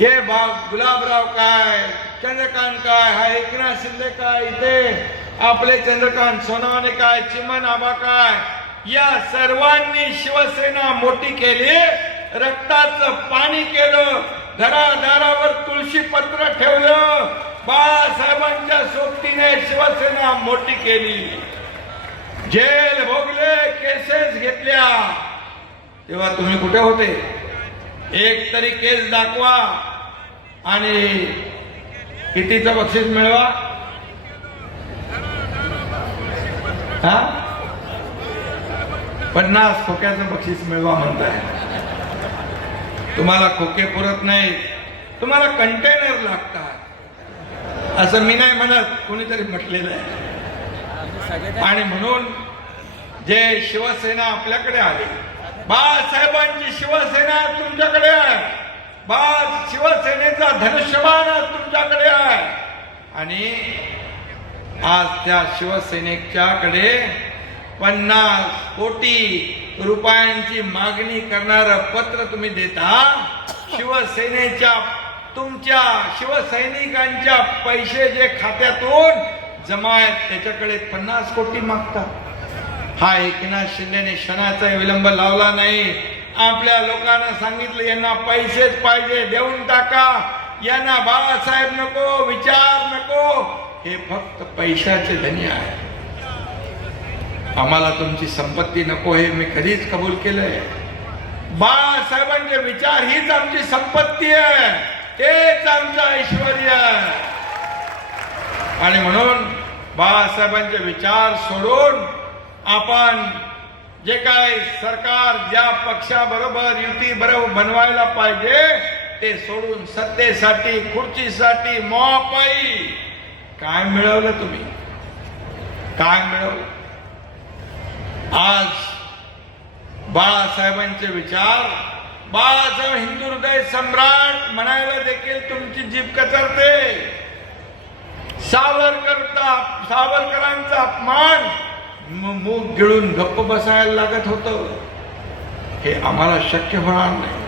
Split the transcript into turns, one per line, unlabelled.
हे बा गुलाबराव काय चंद्रकांत काय हा एकनाथ शिंदे काय इथे? आपले चंद्रकांत सोनवणे काय चिमन आबा काय? या सर्वांनी शिवसेना मोठी केली रक्ताचं पाणी केलं घरादारावर तुळशी पत्र ठेवलं बाळासाहेबांच्या सोबतीने शिवसेना मोठी केली. जेल भोगले केसेस घेतल्या. तेव्हा तुम्ही कुठे होते? एक तरी केस दाखवा. आणि कितीचं बक्षीस मिळवा? हा? पन्नास खोक्याचं बक्षीस मिळवा म्हणताय. तुम्हाला खोके पुरत नाही तुम्हाला कंटेनर लागतात. असं मी नाही म्हणत कोणीतरी म्हटलेलं आहे. आणि म्हणून जे शिवसेना आपल्याकडे आली बाळासाहेबांची शिवसेना तुमच्याकडे आहे. बाज शिवसेनेचा धनुष्यबाण आज तुमच्याकडे आहे. आणि आज त्या शिवसेनेच्याकडे पन्नास कोटी रुपयांची मागणी करणारं पत्र तुम्ही देता शिवसेनेच्या तुमच्या शिवसैनिकांच्या पैसे जे खात्यातून जमा आहेत त्याच्याकडे पन्नास कोटी मागतात. हा एकनाथ शिंदेने क्षणाचा विलंब लावला नाही. आपल्या लोकांना सांगितलं यांना पैसेच पाहिजे देऊन टाका. यांना बाळासाहेब नको विचार नको. हे फक्त पैशाचे धनी आहे. आम्हाला तुमची संपत्ती नको हे मी कधीच कबूल केलंय. बाळासाहेबांचे विचार हीच आमची संपत्ती आहे. तेच आमचं ऐश्वर आहे. आणि म्हणून बाळासाहेबांचे विचार सोडून आपण जे काय सरकार ज्या पक्षाबरोबर युती बरोबर बनवायला पाहिजे ते सोडून सत्तेसाठी खुर्चीसाठी मोपाई काय मिळवलं तुम्ही? काय मिळवलं? आज बाळासाहेबांचे विचार बाळासाहेब हिंदू हृदय सम्राट म्हणायला देखील तुमची जीभ कचरते. सावरकरचा सावरकरांचा अपमान मूग गिळून गप्प बसायला लागत होतं हे आम्हाला शक्य होणार नाही